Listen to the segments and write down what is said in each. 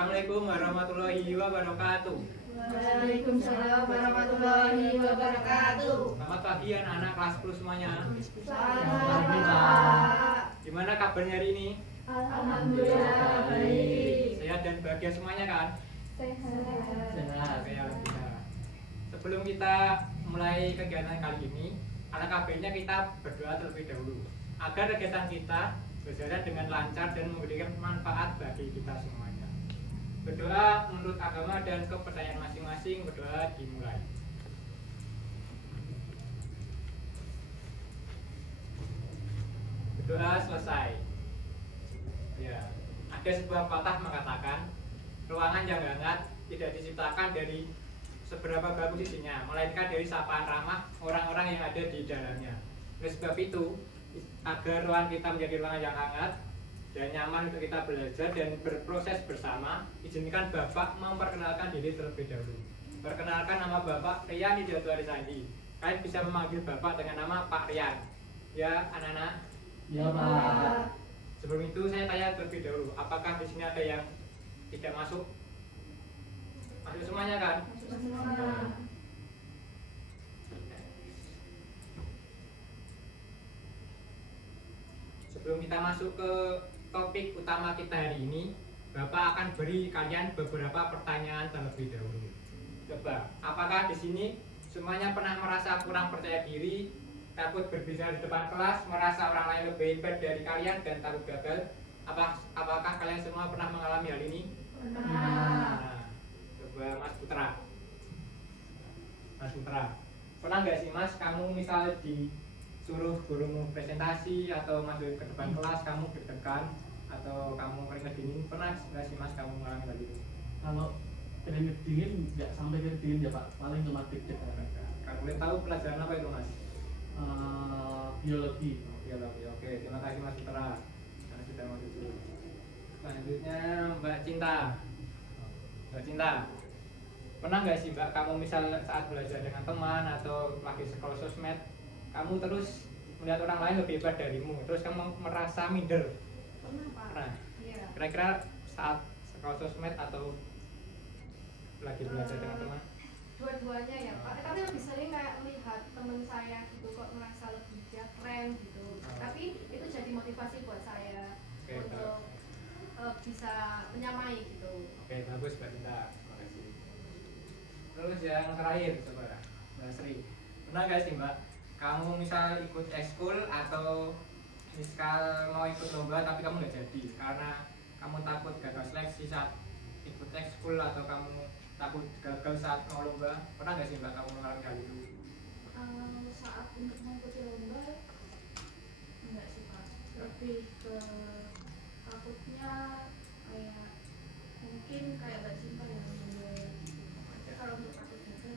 Assalamualaikum warahmatullahi wabarakatuh. Waalaikumsalam warahmatullahi wabarakatuh. Selamat pagi anak-anak kelas 10 semuanya. Selamat pagi, Pak. Gimana kabarnya hari ini? Alhamdulillah baik. Sehat dan bahagia semuanya kan? Sehat. Oke, alhamdulillah. Sebelum kita mulai kegiatan kali ini, alangkah baiknya kita berdoa terlebih dahulu agar kegiatan kita berjalan dengan lancar dan memberikan manfaat bagi kita semuanya. Berdoa menurut agama dan kepercayaan masing-masing, berdoa dimulai. Berdoa selesai. Ya, ada sebuah patah mengatakan, ruangan yang hangat tidak diciptakan dari seberapa bagus isinya, melainkan dari sapaan ramah orang-orang yang ada di dalamnya. Oleh sebab itu, agar ruangan kita menjadi ruangan yang hangat dan nyaman untuk kita belajar dan berproses bersama, izinkan Bapak memperkenalkan diri terlebih dahulu. Perkenalkan, nama Bapak Rian Hidayatullah Sandi. Kalian bisa memanggil Bapak dengan nama Pak Rian. Ya, anak-anak. Ya, Pak. Sebelum itu saya tanya terlebih dahulu, apakah di sini ada yang tidak masuk? Masuk semuanya kan? Sebelum kita masuk ke topik utama kita hari ini, Bapak akan beri kalian beberapa pertanyaan terlebih dahulu. Coba, apakah di sini semuanya pernah merasa kurang percaya diri, takut berbicara di depan kelas, merasa orang lain lebih hebat dari kalian dan takut gagal? Apakah kalian semua pernah mengalami hal ini? Nah, coba Mas Putra. Mas Putra, pernah nggak sih Mas, kamu misal disuruh gurumu presentasi atau masuk ke depan kelas, kamu deg-degan atau kamu keringet dingin, pernah nggak sih Mas kamu mengalami hal itu? Kalau keringet dingin nggak sampai keringet dingin ya Pak, paling cuma deg-deg. Kalau boleh tahu pelajaran apa itu Mas? Biologi. Biologi. Oke, terima kasih Mas Putra karena sudah masuk dulu. Selanjutnya Mbak Cinta. Mbak Cinta, pernah nggak sih Mbak kamu misal saat belajar dengan teman atau lagi sekolah sosmed, kamu terus melihat orang lain lebih hebat darimu, terus kamu merasa minder? Pernah, Pak. Pernah. Iya. Kira-kira saat sekolah sosmed atau lagi belajar dengan teman? Dua-duanya ya, Pak. Tapi lebih sering kayak melihat teman saya gitu kok merasa lebih dia keren gitu. Tapi itu jadi motivasi buat saya Oke, untuk bisa menyamai gitu. Oke, bagus Mbak Cinta. Terima kasih. Terus yang terakhir coba Mbak Sri. Pernah nggak sih Mbak, kamu misal ikut ekskul atau misal mau ikut lomba tapi kamu nggak jadi karena kamu takut gagal seleksi saat ikut ekskul atau kamu takut gagal saat mau lomba? Pernah nggak sih Mbak kamu mengalami hal itu? Saat untuk mengikuti lomba enggak sih, Pak. Lebih ke takutnya kayak mungkin kayak Mbak Cinta yang kalau untuk takut gagal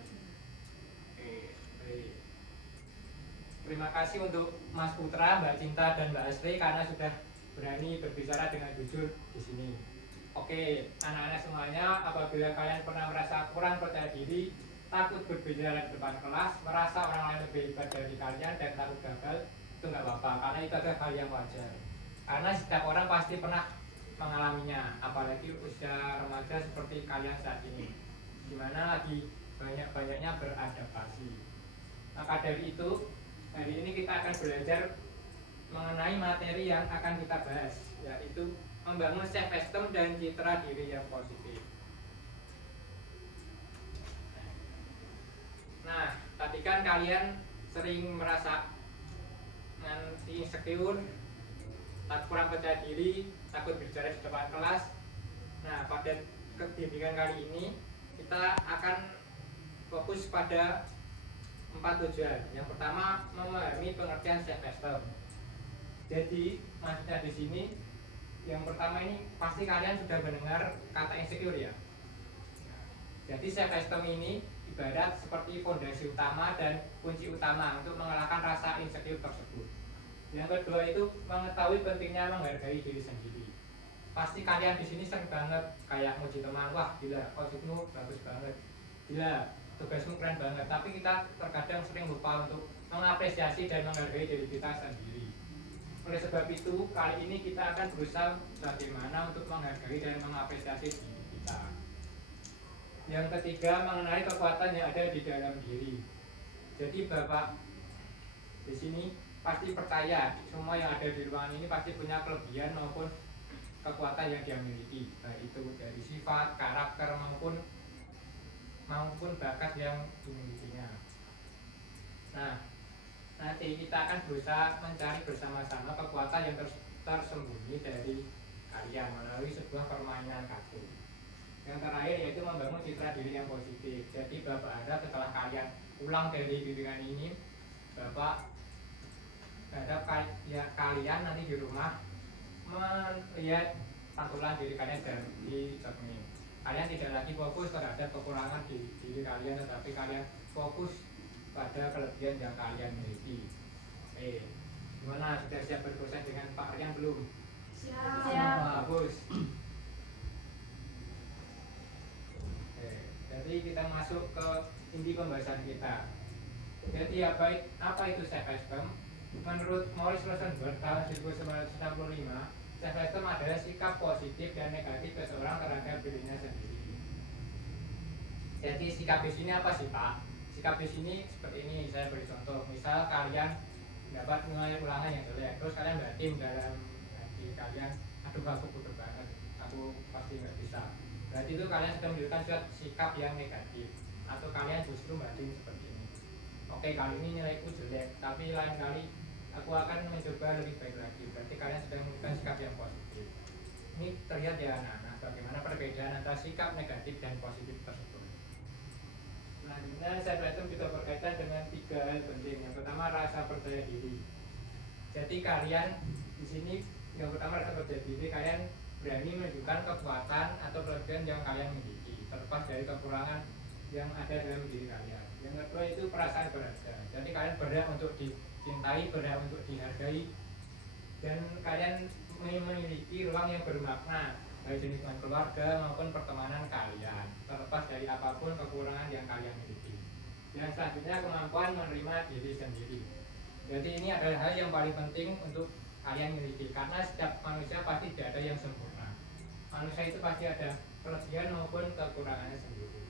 Oke, baik. Terima kasih untuk Mas Putra, Mbak Cinta, dan Mbak Asri karena sudah berani berbicara dengan jujur di sini. Oke, anak-anak semuanya, apabila kalian pernah merasa kurang percaya diri, takut berbicara di depan kelas, merasa orang lain lebih hebat dari kalian dan takut gagal, itu nggak apa-apa, karena itu adalah hal yang wajar. Karena setiap orang pasti pernah mengalaminya, apalagi usia remaja seperti kalian saat ini, dimana lagi banyak-banyaknya beradaptasi. Maka dari itu, hari ini kita akan belajar mengenai materi yang akan kita bahas, yaitu membangun self-esteem dan citra diri yang positif. Nah, tadi kan kalian sering merasa insecure, takut kurang percaya diri, takut bicara di depan kelas. Nah, pada kebimbingan kali ini kita akan fokus pada 4 tujuan. Yang pertama, memahami pengertian self-esteem. Jadi, maksudnya di sini yang pertama ini pasti kalian sudah mendengar kata insecure ya. Jadi self-esteem ini ibarat seperti fondasi utama dan kunci utama untuk mengalahkan rasa insecure tersebut. Yang kedua itu mengetahui pentingnya menghargai diri sendiri. Pasti kalian di sini sering banget kayak muji teman, wah gila konsepmu bagus banget, gila tugasmu keren banget. Tapi kita terkadang sering lupa untuk mengapresiasi dan menghargai diri kita sendiri. Oleh sebab itu, kali ini kita akan berusaha bagaimana untuk menghargai dan mengapresiasi diri kita. kita. Yang ketiga, mengenali kekuatan yang ada di dalam diri. Jadi Bapak di sini pasti percaya semua yang ada di ruangan ini pasti punya kelebihan maupun kekuatan yang dia miliki, baik itu dari sifat, karakter maupun bakat yang dimilikinya. Nah, nanti kita akan berusaha mencari bersama-sama kekuatan yang tersembunyi dari kalian melalui sebuah permainan kartu. Yang terakhir yaitu membangun citra diri yang positif. Jadi Bapak harap setelah kalian pulang dari bimbingan ini, Bapak harap kalian nanti di rumah melihat pantulan diri kalian dan di cermin. Kalian tidak lagi fokus terhadap kekurangan di diri kalian, tetapi kalian fokus pada kelebihan yang kalian miliki. Gimana, sudah siap berproses dengan Pak Aryan belum? Siap. Bagus. Jadi kita masuk ke inti pembahasan kita. Jadi apa itu self-esteem? Menurut Maurice Rosenberg tahun 1965, self-esteem adalah sikap positif dan negatif seseorang terhadap dirinya sendiri. Jadi sikap di sini apa sih Pak? Sikap di sini seperti ini, saya beri contoh. Misal kalian dapat nilai ulangan yang jelek, terus kalian batin dalam hati kalian, aduh aku bodoh banget, aku pasti nggak bisa. Berarti itu kalian sudah menunjukkan suatu sikap yang negatif, atau kalian justru batin seperti ini. Oke, kali ini nilaiku jelek, tapi lain kali aku akan mencoba lebih baik lagi. Berarti kalian sudah menunjukkan sikap yang positif. Ini terlihat ya anak-anak bagaimana perbedaan antara sikap negatif dan positif tersebut. Selanjutnya self-esteem juga berkaitan dengan 3 hal penting. Yang pertama rasa percaya diri. Jadi kalian di sini yang pertama rasa percaya diri, kalian berani menunjukkan kekuatan atau kelebihan yang kalian miliki, terlepas dari kekurangan yang ada dalam diri kalian. Yang kedua itu perasaan berharga. Jadi kalian berhak untuk dicintai, berhak untuk dihargai, dan kalian memiliki ruang yang bermakna baik di lingkungan keluarga maupun pertemanan kalian, terlepas dari apapun kekurangan yang kalian miliki. Yang selanjutnya kemampuan menerima diri sendiri. Jadi ini adalah hal yang paling penting untuk kalian miliki, karena setiap manusia pasti tidak ada yang sempurna. Manusia itu pasti ada kelebihan maupun kekurangannya sendiri.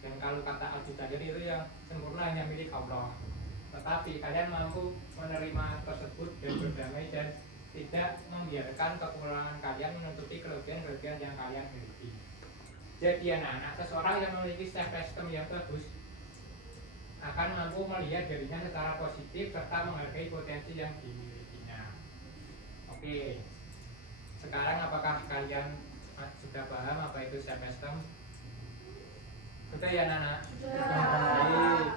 Dan kalau kata Al Ghazali itu yang sempurna hanya milik Allah. Tetapi kalian mampu menerima tersebut dan berdamai dan tidak membiarkan kekurangan kalian menutupi kelebihan-kelebihan yang kalian miliki. Jadi anak-anak, seseorang yang memiliki self-esteem yang bagus akan mampu melihat dirinya secara positif serta menghargai potensi yang dimilikinya. Oke, sekarang apakah kalian sudah paham apa itu self-esteem? Sudah ya anak-anak? Sudah. Baik.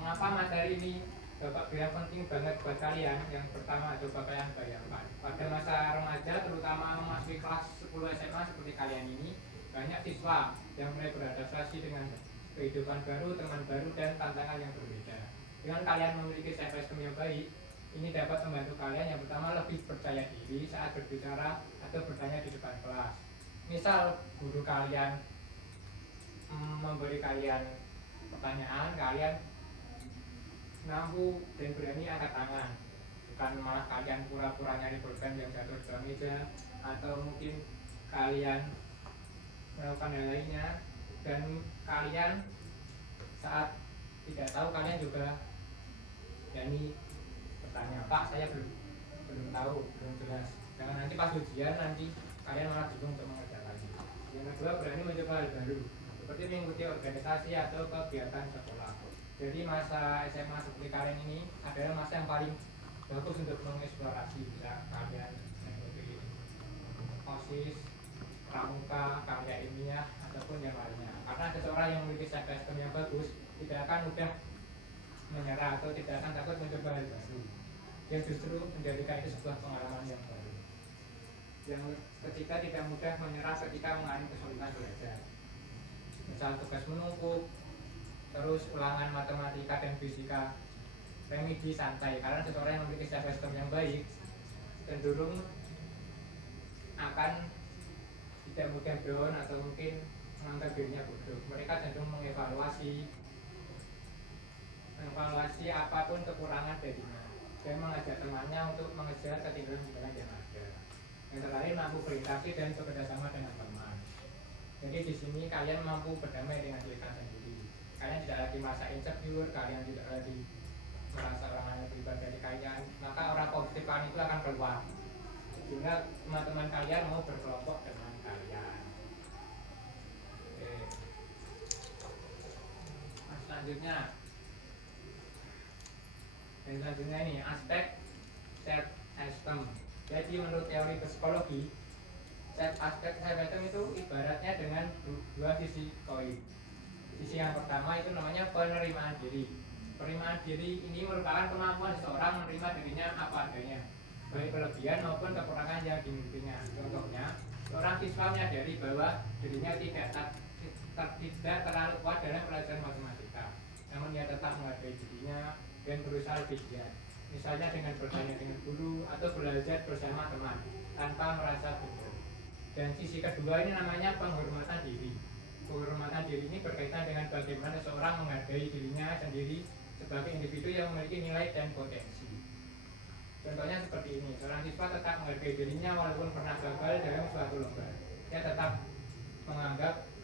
Mengapa materi ini Bapak bilang penting banget buat kalian? Yang pertama, coba kalian bayangkan pada masa remaja, terutama memasuki kelas 10 SMA seperti kalian ini, banyak siswa yang mulai beradaptasi dengan kehidupan baru, teman baru, dan tantangan yang berbeda. Dengan kalian memiliki self-esteem yang baik, ini dapat membantu kalian yang pertama lebih percaya diri saat berbicara atau bertanya di depan kelas. Misal guru kalian memberi kalian pertanyaan, kalian mampu dan berani angkat tangan, bukan malah kalian pura-pura nyari pulpen yang jatuh di dalam meja, atau mungkin kalian melakukan hal lainnya. Dan kalian saat tidak tahu kalian juga berani bertanya, Pak saya belum tahu, belum jelas. Jangan nanti pas ujian nanti kalian malah bingung untuk mengerjakan. Yang kedua, berani mencoba hal baru seperti mengikuti organisasi atau kegiatan sekolah. Jadi masa SMA seperti kalian ini adalah masa yang paling bagus untuk mengeksplorasi. Bisa kalian mengikuti OSIS, pramuka, karya ilmiah, ataupun yang lainnya. Karena seseorang yang memiliki self-esteem yang bagus tidak akan mudah menyerah atau tidak akan takut mencoba hal baru, yang justru menjadikan itu sebuah pengalaman yang baru. Yang ketiga, tidak mudah menyerah ketika mengalami kesulitan belajar. Misal tugas menumpuk, terus ulangan matematika dan fisika, remedi santai. Karena seseorang yang memiliki self-esteem yang baik cenderung akan tidak mudah down atau mungkin menganggap dirinya bodoh. Mereka cenderung mengevaluasi apapun kekurangan darinya. dan mengajak temannya untuk mengejar ketinggalan-ketinggalan yang ada. Yang terakhir, mampu berinteraksi dan bekerja sama dengan teman. Jadi di sini kalian mampu berdamai dengan diri kalian sendiri. Kalian tidak lagi merasa insecure, kalian tidak lagi merasa orang lain lebih baik dari kalian. Maka orang positifan itu akan keluar. Sehingga teman-teman kalian mau berkelompok dengan kalian. Oke. Nah, selanjutnya ini aspek self esteem. Jadi menurut teori psikologi, aspek self esteem itu ibaratnya dengan dua sisi koin. Sisi yang pertama itu namanya penerimaan diri. Penerimaan diri ini merupakan kemampuan seseorang menerima dirinya apa adanya, baik kelebihan maupun kekurangan yang dimilikinya. Contohnya, seorang siswa menyadari bahwa dirinya tidak terlalu kuat dalam pelajaran matematika, namun ia tetap menghargai dirinya dan berusaha lebih giat. Misalnya dengan bertanya dengan guru atau belajar bersama teman tanpa merasa minder. Dan sisi kedua ini namanya penghormatan diri. Penghormatan diri ini berkaitan dengan bagaimana seseorang menghargai dirinya sendiri sebagai individu yang memiliki nilai dan potensi. Contohnya seperti ini, seorang siswa tetap menghargai dirinya walaupun pernah gagal dalam suatu lomba. Dia tetap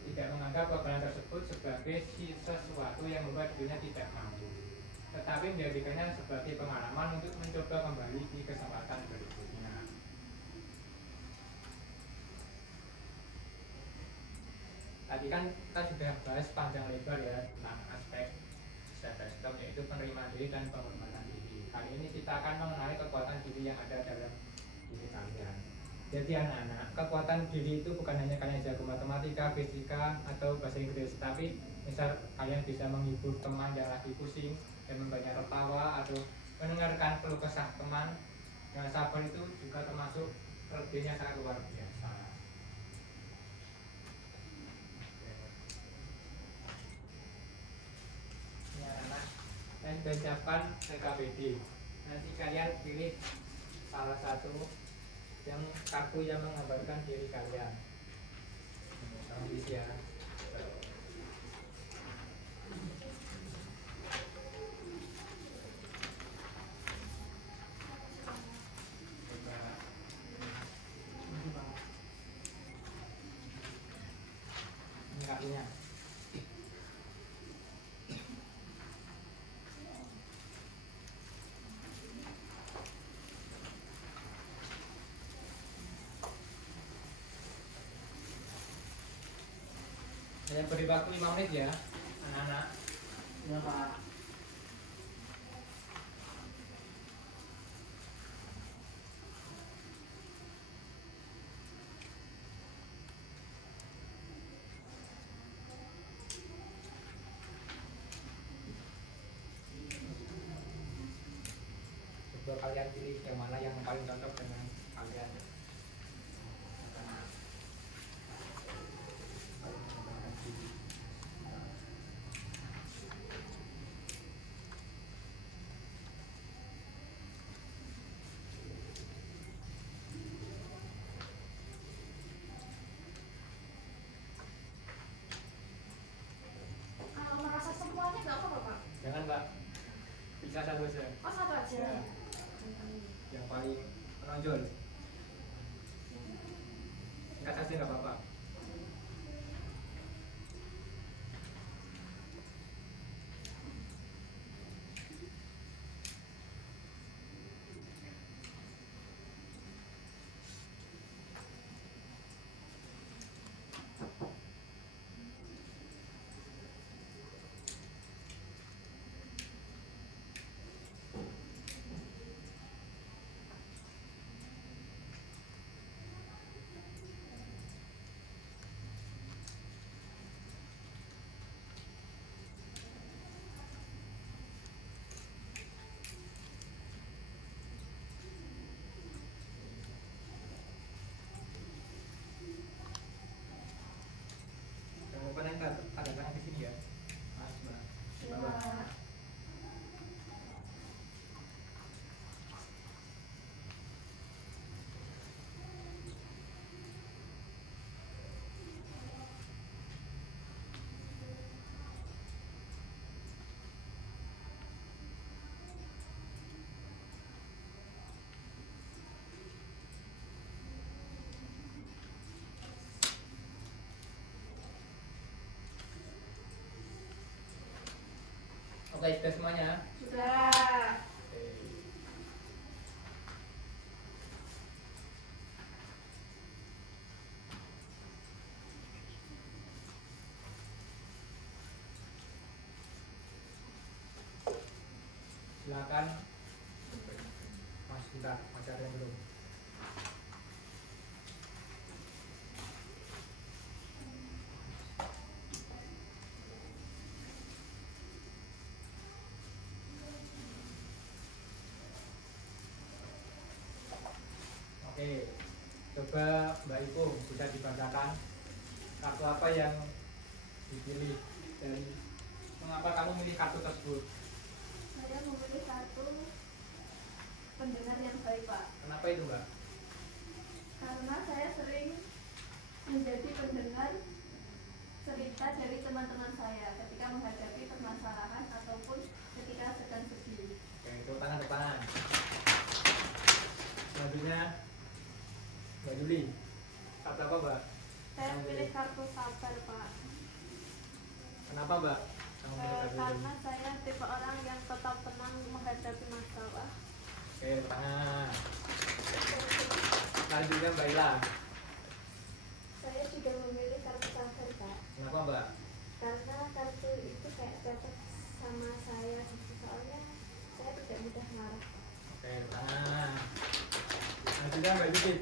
tidak menganggap kegagalan tersebut sebagai sesuatu yang membuat dirinya tidak mampu, tetapi menjadikannya sebagai pengalaman untuk mencoba kembali di kesempatan berikutnya. Tadi kan kita sudah bahas panjang lebar ya tentang aspek self esteem, yaitu penerimaan diri dan penghormatan diri. Kali ini kita akan mengenali kekuatan diri yang ada dalam diri kalian. Jadi anak-anak, kekuatan diri itu bukan hanya kalian jago matematika, fisika, atau bahasa Inggris, tapi misal kalian bisa menghibur teman yang lagi pusing dan membanyak tertawa atau mendengarkan keluh kesah teman dengan sabar, itu juga termasuk kelebihannya sangat luar biasa. Ini anak-anak, saya sudah siapkan TKBD. Nanti kalian pilih salah satu yang kartu yang menggambarkan diri kalian. Tolong isi ya. Ini kartunya. Saya beri waktu 5 menit ya, anak-anak. Ya Pak. Coba kalian pilih yang mana yang paling cocok dengan kalian. Merasa semuanya nggak apa-apa Pak? Jangan Mbak, bisa satu saja. Oh satu aja. Ya. Yang paling menonjol. Singkat saja nggak apa-apa. Oke, sudah semuanya. Sudah. Oke. Silakan. Mas, bentar, masih ada yang belum. Oke, coba Mbak Ipung bisa dibacakan kartu apa yang dipilih dan mengapa kamu milih kartu tersebut? Saya memilih kartu pendengar yang baik, Pak. Kenapa itu, Mbak? Karena saya sering menjadi pendengar cerita dari teman-teman saya ketika menghadapi permasalahan ataupun ketika sedang sedih. Oke, tepuk tangan depan. Selanjutnya Mbak Juli, kartu apa, Mbak? Saya memilih kartu sabar, Pak. Kenapa, Mbak? Kamu milih kartu ini? Karena saya tipe orang yang tetap tenang menghadapi masalah. Oke, tepuk tangan. Selanjutnya Mbak Ila, Saya juga memilih kartu sabar, Pak. kenapa, Mbak? Karena kartu itu kayak cocok sama saya gitu. Soalnya saya tidak mudah marah. Oke, tepuk tangan. Selanjutnya Mbak Judit,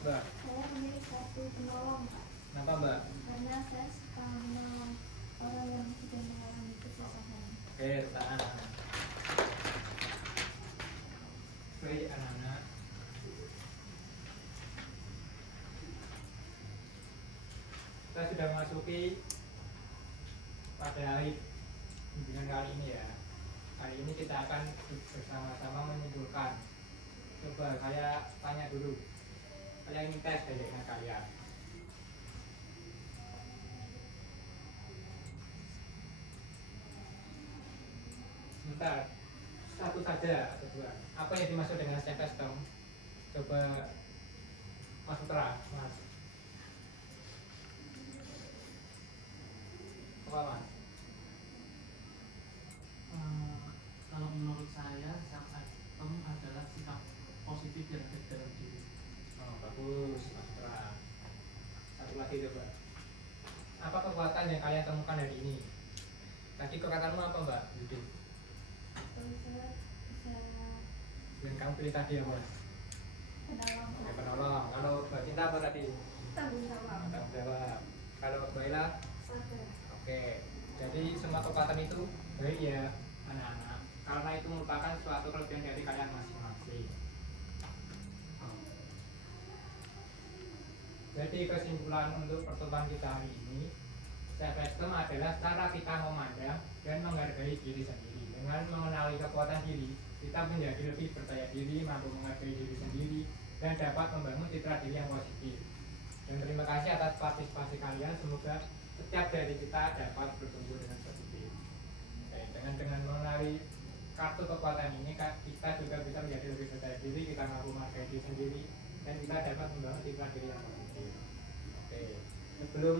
Mbak, Saya memilih kartu penolong, Pak. kenapa, Mbak? Karena saya suka menolong orang yang sedang mengalami kesusahan. Oke, tepuk tangan. Baik, anak-anak. Kita sudah memasuki pada hari bimbingan kali ini ya. Kali ini kita akan bersama-sama menyimpulkan. Coba saya tanya dulu. Saya ingin tes dengan kalian. Sebentar, satu saja atau dua. Apa yang dimaksud dengan self esteem? Coba Mas Putra, Mas. Apa, Mas? Kalau menurut saya self esteem adalah sikap positif yang ada di dalam diri. Oh, bagus, Mas Putra. Satu lagi coba. Apa kekuatan yang kalian temukan hari ini? Tadi kekuatanmu apa, Mbak Yudin? Kalau saya bisa Yang kamu pilih tadi ya, Mas? menolong, Oke, penolong. Kalau Mbak Cinta apa tadi? tanggung jawab, Tanggung jawab. Kalau Mbak Ella? sabar. Oke. Jadi semua kekuatan itu baik ya, anak-anak. Karena itu merupakan suatu kelebihan dari kalian masing-masing. Jadi kesimpulan untuk pertemuan kita hari ini, self esteem adalah cara kita memandang dan menghargai diri sendiri. Dengan mengenali kekuatan diri, kita menjadi lebih percaya diri, mampu menghargai diri sendiri, dan dapat membangun citra diri yang positif. Dan terima kasih atas partisipasi kalian. Semoga setiap dari kita dapat bertumbuh dengan positif. Oke, dengan mengenali kartu kekuatan ini, kita juga bisa menjadi lebih percaya diri, kita mampu menghargai diri sendiri, dan kita dapat membangun citra diri yang positif. Oke, sebelum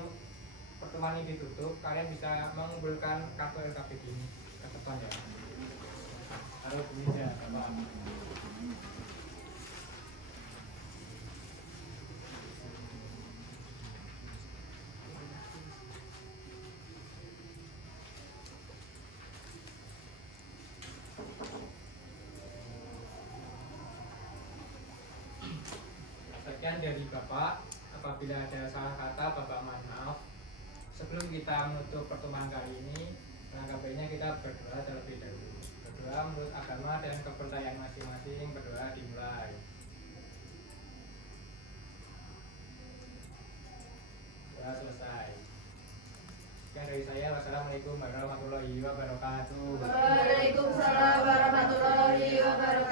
pertemuan ini ditutup, kalian bisa mengumpulkan kartu LKPD ini ke depan ya. Taruh di meja, Bapak. Sekian dari Bapak. Apabila ada salah kata, Bapak mohon maaf. Sebelum kita menutup pertemuan kali ini, langkah baiknya kita berdoa terlebih dahulu. Berdoa menurut agama dan kepercayaan masing-masing. Berdoa dimulai. Doa selesai. Sekian dari saya. Wassalamualaikum warahmatullahi wabarakatuh. Waalaikumsalam warahmatullahi wabarakatuh.